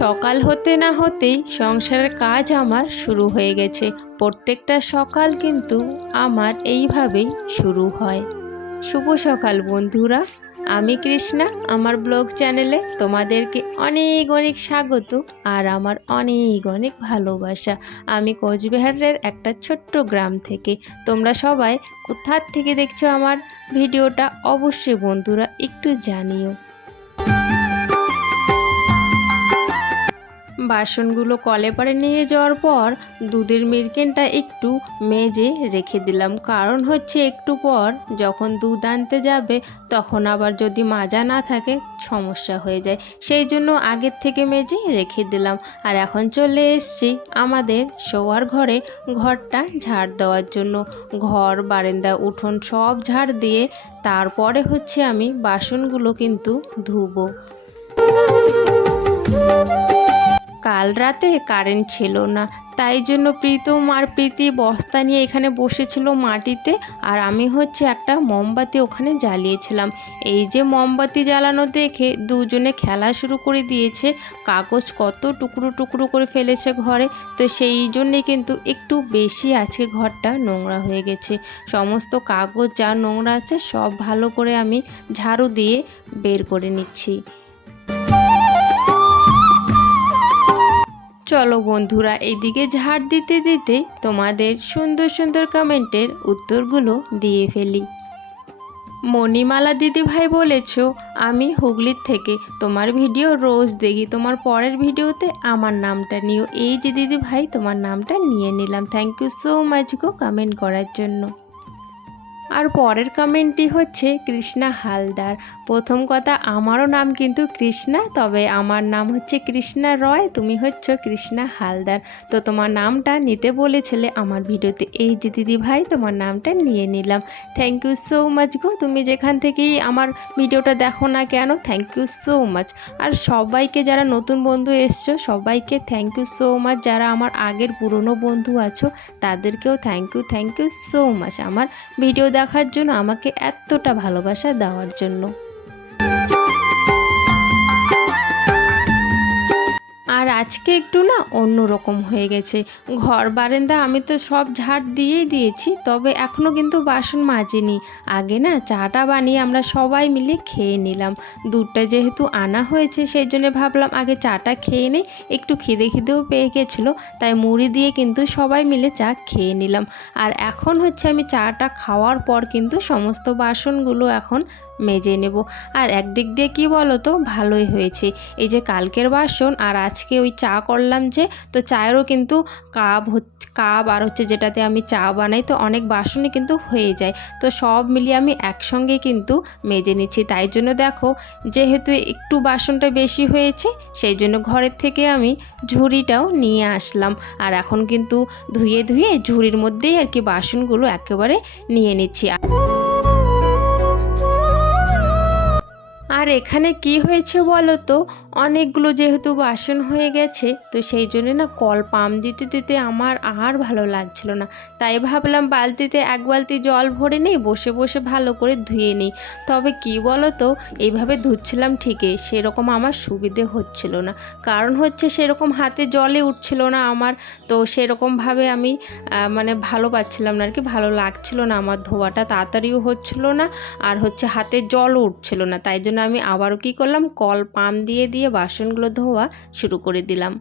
সকাল হতে না হতেই সংসারের কাজ আমার শুরু হয়ে গেছে। প্রত্যেকটা সকাল কিন্তু আমার এইভাবেই শুরু হয়। শুভ সকাল বন্ধুরা। আমি কৃষ্ণা, আমার ব্লগ চ্যানেলে তোমাদেরকে অনেক অনেক স্বাগত আর আমার অনেক অনেক ভালোবাসা। আমি কোচবিহারের একটা ছোট্ট গ্রাম থেকে। তোমরা সবাই কোথার থেকে দেখছ আমার ভিডিওটা অবশ্যই বন্ধুরা একটু জানিও। বাসনগুলো কলে পারে নিয়ে যাওয়ার পর দুধের মিরকেনটা একটু মেজে রেখে দিলাম। কারণ হচ্ছে একটু পর যখন দুধ আনতে যাবে, তখন আবার যদি মাজা না থাকে, সমস্যা হয়ে যায়। সেই জন্য আগের থেকে মেজে রেখে দিলাম। আর এখন চলে এসছি আমাদের শোয়ার ঘরে। ঘরটা ঝাড় দেওয়ার জন্য। ঘর, বারান্দা, উঠোন সব ঝাড় দিয়ে তারপরে হচ্ছে আমি বাসনগুলো কিন্তু ধুবো। কাল রাতে কারেন্ট ছিল না। তাই জন্য প্রীতম আর প্রীতি বস্তা নিয়ে এখানে বসেছিল মাটিতে আর আমি হচ্ছে একটা মোমবাতি ওখানে জ্বালিয়েছিলাম। এই যে মোমবাতি জ্বালানো দেখে দুজনে খেলা শুরু করে দিয়েছে। কাগজ কত টুকরো টুকরো করে ফেলেছে ঘরে। তো সেই জন্যে কিন্তু একটু বেশি আজকে ঘরটা নোংরা হয়ে গেছে। সমস্ত কাগজ যা নোংরা আছে সব ভালো করে আমি ঝাড়ু দিয়ে বের করে নিচ্ছি। চলো বন্ধুরা, এদিকে ঝাড় দিতে দিতে তোমাদের সুন্দর সুন্দর কমেন্টের উত্তরগুলো দিয়ে ফেলি। মণিমালা দিদি ভাই বলেছ, আমি হুগলির থেকে। তোমার ভিডিও রোজ দেখি, তোমার পরের ভিডিওতে আমার নামটা নিও। এই যে দিদি ভাই তোমার নামটা নিয়ে নিলাম। থ্যাংক ইউ সো মাচ গো কমেন্ট করার জন্য। আর পরের কমেন্টটি হচ্ছে কৃষ্ণা হালদার। প্রথম কথা, আমারও নাম কিন্তু কৃষ্ণা, তবে আমার নাম হচ্ছে কৃষ্ণা রয়, তুমি হচ্ছ কৃষ্ণা হালদার। তো তোমার নামটা নিতে বলেছিলে আমার ভিডিওতে। এই যে দিদি ভাই, তোমার নামটা নিয়ে নিলাম। থ্যাংক ইউ সো মাচ গো, তুমি যেখান থেকেই আমার ভিডিওটা দেখো না কেন থ্যাংক ইউ সো মাচ আর সবাইকে যারা নতুন বন্ধু এসছো, সবাইকে থ্যাংক ইউ সো মাচ যারা আমার আগের পুরনো বন্ধু আছো, তাদেরকেও thank you thank you so much আমার ভিডিও দেখার জন্য আমাকে এতটা ভালোবাসা দেওয়ার জন্য। আজকে একটু না অন্য রকম হয়ে গেছে। ঘর, বারান্দা আমি তো সব ঝাড় দিয়েই দিয়েছি, তবে এখনও কিন্তু বাসন মাজিনি। আগে না চাটা বানিয়ে আমরা সবাই মিলে খেয়ে নিলাম। দুধটা যেহেতু আনা হয়েছে, সেই জন্য ভাবলাম আগে চাটা খেয়ে নিই। একটু খিদে খিদেও পেয়ে গেছিল, তাই মুড়ি দিয়ে কিন্তু সবাই মিলে চা খেয়ে নিলাম। আর এখন হচ্ছে আমি চাটা খাওয়ার পর কিন্তু সমস্ত বাসনগুলো এখন মেজে নেব। আর একদিক দিয়ে কি বলো তো ভালোই হয়েছে। এই যে কালকের বাসন আর আজকে ওই চা করলাম যে, তো চায়েরও কিন্তু কাপ হচ্ছে কাপ আর হচ্ছে যেটাতে আমি চা বানাই, তো অনেক বাসনই কিন্তু হয়ে যায়। তো সব মিলিয়ে আমি একসঙ্গে কিন্তু মেজে নিচ্ছি। তাই জন্য দেখো, যেহেতু একটু বাসনটা বেশি হয়েছে, সেই জন্য ঘরের থেকে আমি ঝুড়িটাও নিয়ে আসলাম। আর এখন কিন্তু ধুয়ে ধুয়ে ঝুড়ির মধ্যেই আর কি বাসনগুলো একেবারে নিয়ে নিচ্ছি। আর এখানে কি হয়েছে বলো তো? অনেকগুলো যেহেতু বাসন হয়ে গেছে, তো সেই জন্য না কল পাম্প দিতে দিতে আমার আর ভালো লাগছিল না। তাই ভাবলাম বালতিতে এক বালতি জল ভরে নেই, বসে বসে ভালো করে ধুয়ে নিই। তবে কি বলো তো এইভাবে ধুচ্ছিলাম ঠিকই, সেরকম আমার সুবিধে হচ্ছিল না। কারণ হচ্ছে সেরকম হাতে জলে উঠছিল না আমার, তো সেরকমভাবে আমি মানে ভালো পাচ্ছিলাম না আর কি, ভালো লাগছিল না আমার, ধোয়াটা তাড়াতাড়িও হচ্ছিল না, আর হচ্ছে হাতে জলও উঠছিল না। তাই জন্য আমি আবারও কী করলাম, কল পাম্প দিয়ে দিয়ে বাসনগুলো ধোয়া শুরু করে দিলাম।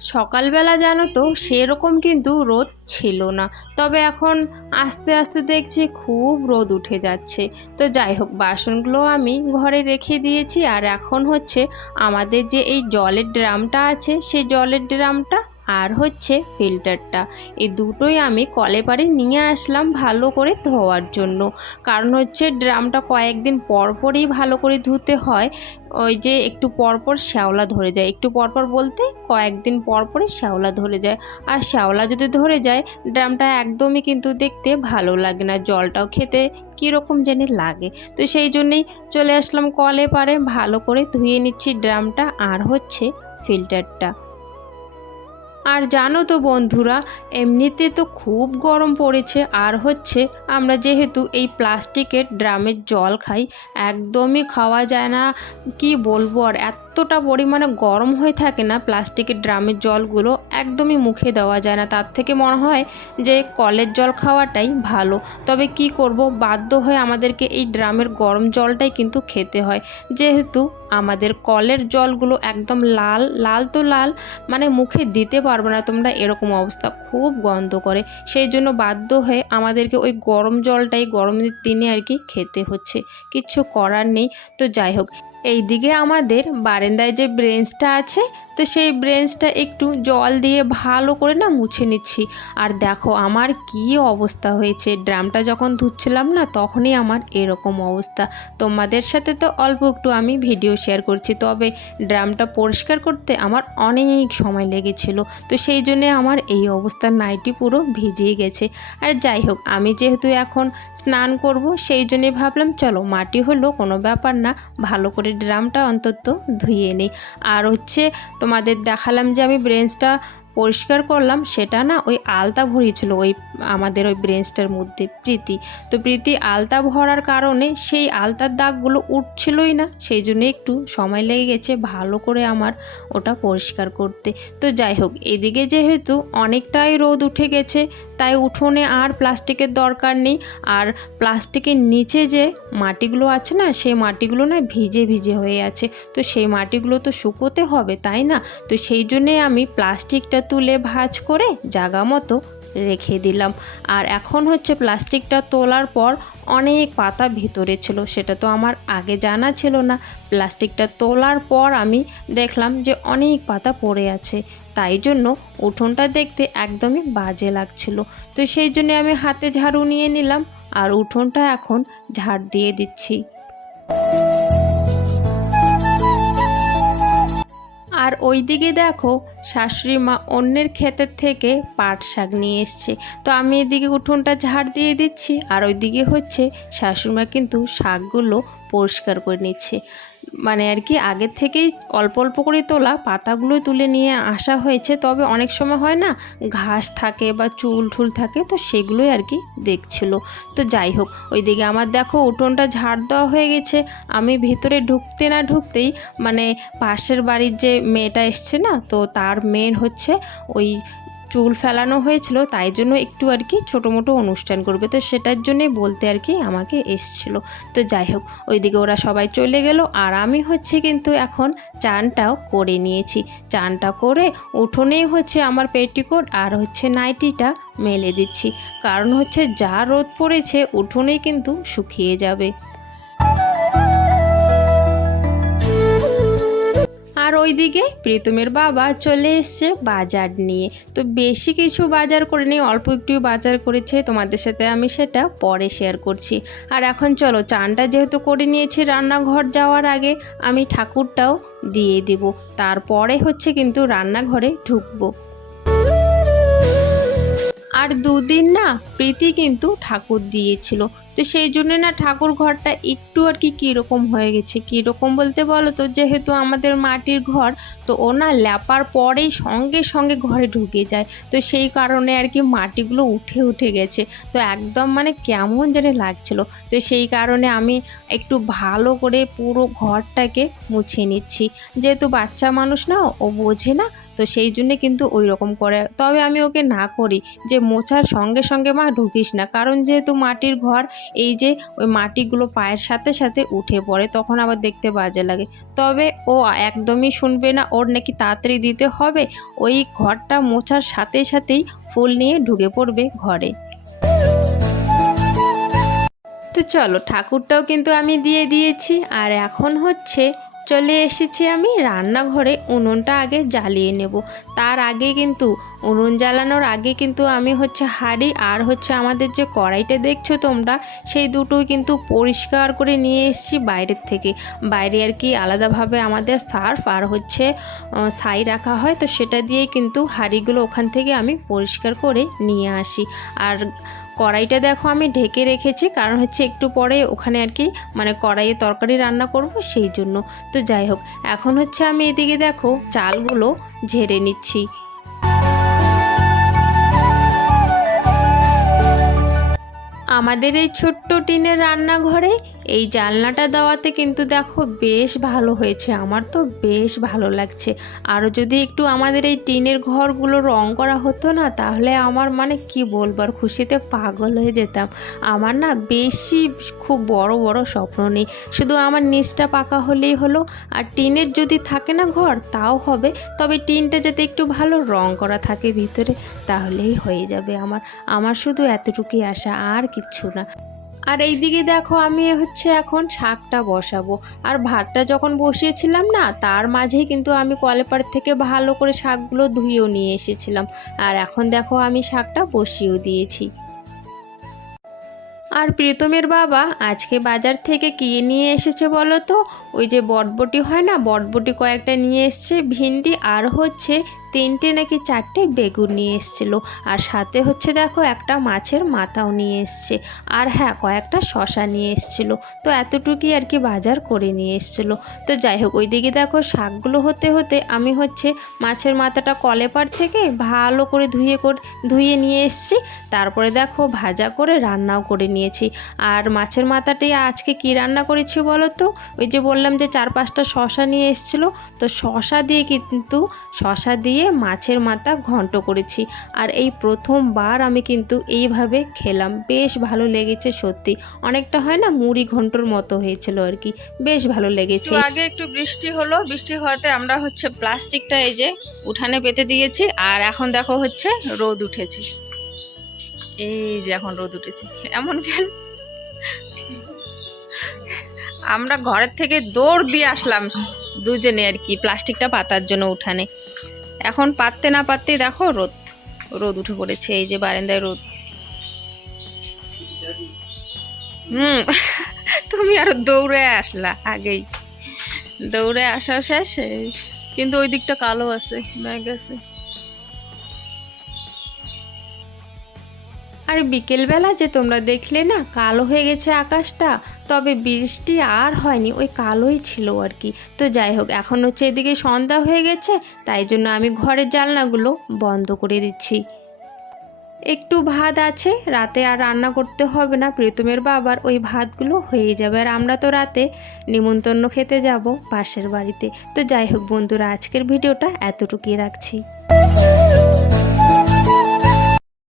সকালবেলা জানো তো, সেরকম কিন্তু রোদ ছিল না। তবে এখন আস্তে আস্তে দেখছি খুব রোদ উঠে যাচ্ছে। তো যাই হোক, বাসনগুলো আমি ঘরে রেখে দিয়েছি। আর এখন হচ্ছে আমাদের যে এই জলের ড্রামটা আছে, সেই জলের ড্রামটা আর হচ্ছে ফিল্টারটা এই দুটোই আমি কলে পারে নিয়ে আসলাম ভালো করে ধোয়ার জন্য। কারণ হচ্ছে ড্রামটা কয়েকদিন পর পরই ভালো করে ধুতে হয়। ওই যে একটু পরপর শ্যাওলা ধরে যায়। একটু পরপর বলতে কয়েকদিন পর পরে শ্যাওলা ধরে যায়। আর শ্যাওলা যদি ধরে যায়, ড্রামটা একদমই কিন্তু দেখতে ভালো লাগে না। জলটাও খেতে কীরকম জানি লাগে। তো সেই জন্যেই চলে আসলাম কলে পারে ভালো করে ধুয়ে নিচ্ছি ড্রামটা আর হচ্ছে ফিল্টারটা আর জানো তো বন্ধুরা, এমনিতে তো খুব গরম পড়েছে। আর হচ্ছে, আমরা যেহেতু এই প্লাস্টিকের ড্রামের জল খাই, একদমই খাওয়া যায় না। কি বলব আর এতটা পরিমাণে গরম হয়ে থাকে না, প্লাস্টিকের ড্রামের জলগুলো একদমই মুখে দেওয়া যায় না। তার থেকে মনে হয় যে কলের জল খাওয়াটাই ভালো। তবে কি করব? বাধ্য হয়ে আমাদেরকে এই ড্রামের গরম জলটাই কিন্তু খেতে হয়। যেহেতু আমাদের কলের জলগুলো একদম লাল লাল তো লাল মানে মুখে দিতে পারবে না। তোমরা এরকম অবস্থা খুব গন্ধ করে। সেই জন্য বাধ্য হয়ে আমাদেরকে ওই গরম জলটাই গরমের দিনে আর কি খেতে হচ্ছে। কিচ্ছু করার নেই। তো যাই হোক এইদিকে আমাদের বারেন্দায় যে ব্রেঞ্চটা আছে তো সেই ব্রেঞ্চটা একটু জল দিয়ে ভালো করে না মুছে নিচ্ছি। আর দেখো আমার কি অবস্থা হয়েছে। ড্রামটা যখন ধুচ্ছিলাম না, তখনই আমার এরকম অবস্থা। তোমাদের সাথে তো অল্প একটু আমি ভিডিও শেয়ার করছি। তবে ড্রামটা পরিষ্কার করতে আমার অনেক সময় লেগেছিল। তো সেই জন্যে আমার এই অবস্থা নাইটি পুরো ভিজিয়ে গেছে। আর যাই হোক, আমি যেহেতু এখন স্নান করব, সেই জন্যে ভাবলাম, চলো মাটি হলো কোনো ব্যাপার না, ভালো করে ড্রামটা অন্তত ধুয়ে নিই। আর হচ্ছে তোমাদের দেখালাম যে আমি ব্রেঞ্চটা পরিষ্কার করলাম, সেটা না ওই আলতা ভরিয়েছিল ওই আমাদের ওই ব্রেঞ্চটার মধ্যে, প্রীতি। তো প্রীতি আলতা ভরার কারণে সেই আলতার দাগগুলো উঠছিলই না, সেই জন্য একটু সময় লেগে গেছে ভালো করে আমার ওটা পরিষ্কার করতে। তো যাই হোক, এদিকে যেহেতু অনেকটাই রোদ উঠে গেছে, তাই উঠোনে আর প্লাস্টিকের দরকার নেই। আর প্লাস্টিকের নিচে যে মাটিগুলো আছে না, সেই মাটিগুলো না ভিজে ভিজে হয়ে আছে। তো সেই মাটিগুলো তো শুকোতে হবে, তাই না? তো সেই জন্যে আমি প্লাস্টিকটা তুলে ভাঁজ করে জাগা মতো রেখে দিলাম। আর এখন হচ্ছে প্লাস্টিকটা তোলার পর অনেক পাতা ভিতরে ছিল, সেটা তো আমার আগে জানা ছিল না। প্লাস্টিকটা তোলার পর আমি দেখলাম যে অনেক পাতা পড়ে আছে, তাই জন্য উঠোনটা দেখতে একদমই বাজে লাগছিল। তো সেই জন্য আমি হাতে ঝাড়ু নিয়ে নিলাম আর উঠোনটা এখন ঝাড় দিয়ে দিচ্ছি। আর ওই দিকে দেখো শাশুড়ি মা অন্যের ক্ষেতের থেকে পাট শাক নিয়ে এসছে। তো আমি এদিকে উঠোনটা ঝাড় দিয়ে দিচ্ছি আর ওইদিকে হচ্ছে শাশুড়ি মা কিন্তু শাকগুলো পরিষ্কার করে নিচ্ছে। মানে আর কি আগের থেকেই অল্প অল্প করে তোলা, পাতাগুলো তুলে নিয়ে আসা হয়েছে। তবে অনেক সময় হয় না, ঘাস থাকে বা চুল ঠুল থাকে, তো সেগুলোই আর কি দেখছিল। তো যাই হোক, ওইদিকে আমার দেখো উঠোনটা ঝাড় দেওয়া হয়ে গেছে। আমি ভেতরে ঢুকতে না ঢুকতেই মানে পাশের বাড়ির যে মেয়েটা এসছে না, তো তার মেয়ের হচ্ছে ওই চুল ফেলানো হয়েছিল, তাই জন্য একটু আর কি ছোটো মোটো অনুষ্ঠান করবে। তো সেটার জন্যই বলতে আর কি আমাকে এসছিল। তো যাই হোক, ওইদিকে ওরা সবাই চলে গেল আর আমি হচ্ছে কিন্তু এখন চানটাও করে নিয়েছি। চানটা করে উঠোনেই হচ্ছে আমার পেটিকোট আর হচ্ছে নাইটিটা মেলে দিচ্ছি। কারণ হচ্ছে যা রোদ পড়েছে, উঠোনেই কিন্তু শুকিয়ে যাবে। ওইদিকে প্রীতমের বাবা চলে এসছে বাজার নিয়ে। তো বেশি কিছু বাজার করে নেই অল্প একটু বাজার করেছে। তোমাদের সাথে আমি সেটা পরে শেয়ার করছি। আর এখন চলো, চানটা যেহেতু করে নিয়েছি রান্নাঘর যাওয়ার আগে, আমি ঠাকুরটাও দিয়ে দেবো। তারপরে হচ্ছে কিন্তু রান্নাঘরে ঢুকবো। আর দুদিন না প্রীতি কিন্তু ঠাকুর দিয়েছিল। তো সেই জন্য না ঠাকুর ঘরটা একটু আর কি কীরকম হয়ে গেছে? কীরকম বলতে বলো তো, যেহেতু আমাদের মাটির ঘর, তো ও না ল্যাপার পরেই সঙ্গে সঙ্গে ঘরে ঢুকে যায়। তো সেই কারণে আর কি মাটিগুলো উঠে উঠে গেছে। তো একদম মানে কেমন যেন লাগছিল। তো সেই কারণে আমি একটু ভালো করে পুরো ঘরটাকে মুছে নিচ্ছি। যেহেতু বাচ্চা মানুষ না, ও বোঝে না তো সেই জন্যে কিন্তু ওই রকম করে। তবে আমি ওকে না করি যে মোছার সঙ্গে সঙ্গে মা ঢুকিস না। কারণ যেহেতু মাটির ঘর, এই যে ওই মাটিগুলো পায়ের সাথে সাথে উঠে পড়ে, তখন আবার দেখতে বাজে লাগে। তবে ও একদমই শুনবে না, ওর নাকি তাড়াতাড়ি দিতে হবে। ওই ঘরটা মোছার সাথে সাথেই ফুল নিয়ে ঢুকে পড়বে ঘরে। তো চলো, ঠাকুরটাও কিন্তু আমি দিয়ে দিয়েছি। আর এখন হচ্ছে চলে এসেছি আমি রান্নাঘরে, উনুনটা আগে জ্বালিয়ে নেব। তার আগে কিন্তু, উনুন জ্বালানোর আগে কিন্তু আমি হচ্ছে হাঁড়ি আর হচ্ছে আমাদের যে কড়াইটা দেখছ তোমরা, সেই দুটোই কিন্তু পরিষ্কার করে নিয়ে এসেছি বাইরের থেকে। বাইরে আর কি আলাদাভাবে আমাদের সার্ফ আর হচ্ছে ছাই রাখা হয়, তো সেটা দিয়েই কিন্তু হাঁড়িগুলো ওখান থেকে আমি পরিষ্কার করে নিয়ে আসি। আর কড়াইটা দেখো আমি ঢেকে রেখেছি, কারণ হচ্ছে একটু পরে ওখানে আর কি মানে কড়াইয়ে তরকারি রান্না করব সেই জন্য। তো যাই হোক, এখন হচ্ছে আমি এদিকে দেখো চালগুলো ঝেড়ে নিচ্ছি। আমাদের এই ছোট্ট টিনের রান্নাঘরে এই জানলাটা দেওয়াতে কিন্তু দেখো বেশ ভালো হয়েছে। আমার তো বেশ ভালো লাগছে। আরও যদি একটু আমাদের এই টিনের ঘরগুলো রং করা হতো না, তাহলে আমার মানে কি বলব, আর খুশিতে পাগল হয়ে যেতাম। আমার না বেশি খুব বড় বড় স্বপ্ন নেই। শুধু আমার নিচটা পাকা হলেই হলো, আর টিনের যদি থাকে না ঘর, তাও হবে। তবে টিনটা যাতে একটু ভালো রং করা থাকে ভিতরে, তাহলেই হয়ে যাবে আমার। আমার শুধু এতটুকুই আশা, আর কিচ্ছু না। আর এইদিকে দেখো আমি হচ্ছে এখন শাকটা বসাবো। আর ভাতটা যখন বসিয়েছিলাম না, তার মাঝেই কিন্তু আমি কলেপার থেকে ভালো করে শাকগুলো ধুয়েও নিয়ে এসেছিলাম। আর এখন দেখো আমি শাকটা বসিয়েও দিয়েছি। আর প্রীতমের বাবা আজকে বাজার থেকে কি নিয়ে এসেছে বলো তো? ওই যে বটবটি হয় না, বটবটি কয়েকটা নিয়ে এসছে, ভিন্ডি আর হচ্ছে তিনটে নাকি চারটে বেগুন নিয়ে এসেছিল। আর সাথে হচ্ছে দেখো একটা মাছের মাথাও নিয়ে এসছে। আর হ্যাঁ কয়েকটা শশা নিয়ে এসেছিল। তো এতটুকুই আর কি বাজার করে নিয়ে এসেছিল। তো যাই হোক, ওইদিকে দেখো শাকগুলো হতে হতে আমি হচ্ছে মাছের মাথাটা কলেপার থেকে ভালো করে ধুয়ে করে ধুয়ে নিয়ে এসছি। তারপরে দেখো ভাজা করে রান্নাও করে নিয়েছি। আর মাছের মাথাটি আজকে কি রান্না করেছি বলো তো? ওই যে বললাম যে চার পাঁচটা শশা নিয়ে এসেছিল। তো শশা দিয়ে কিন্তু শশা দিয়ে মাছের মাথা ঘন্ট করেছি। আর এই প্রথমবার আমি কিন্তু এইভাবে খেলাম। বেশ ভালো লেগেছে সত্যি। অনেকটা হয় না মুড়ি ঘন্টর মতো হয়েছিল আর কি। বেশ ভালো লেগেছে। আগে একটু বৃষ্টি হলো। বৃষ্টি হওয়াতে আমরা হচ্ছে প্লাস্টিকটা এই যে উঠানে পেতে দিয়েছি। আর এখন দেখো হচ্ছে রোদ উঠেছে। এই যে এখন রোদ উঠেছে। এমন কেন আমরা ঘরের থেকে দৌড় দিয়ে আসলাম দুজনে আর কি প্লাস্টিকটা পাতার জন্য উঠানে। এখন পাততে না পাততেই দেখো রোদ রোদ উঠে পড়েছে, এই যে বারান্দায় রোদ। হুম, তুমি আরও দৌড়ে আসলা আগেই। দৌড়ে আসা শেষ, কিন্তু ওই দিকটা কালো আছে মেঘ আছে। আর বিকেলবেলা যে তোমরা দেখলে না, কালো হয়ে গেছে আকাশটা তবে বৃষ্টি আর হয়নি, ওই কালোই ছিল আর কি। তো যাই হোক, এখন হচ্ছে এদিকে সন্ধ্যা হয়ে গেছে, তাই জন্য আমি ঘরের জানলাগুলো বন্ধ করে দিচ্ছি। একটু ভাত আছে, রাতে আর রান্না করতে হবে না, প্রীতমের বাবার ওই ভাতগুলো হয়ে যাবে। আর আমরা তো রাতে নিমন্তন্ন খেতে যাব পাশের বাড়িতে। তো যাই হোক বন্ধুরা, আজকের ভিডিওটা এতটুকুই রাখছি।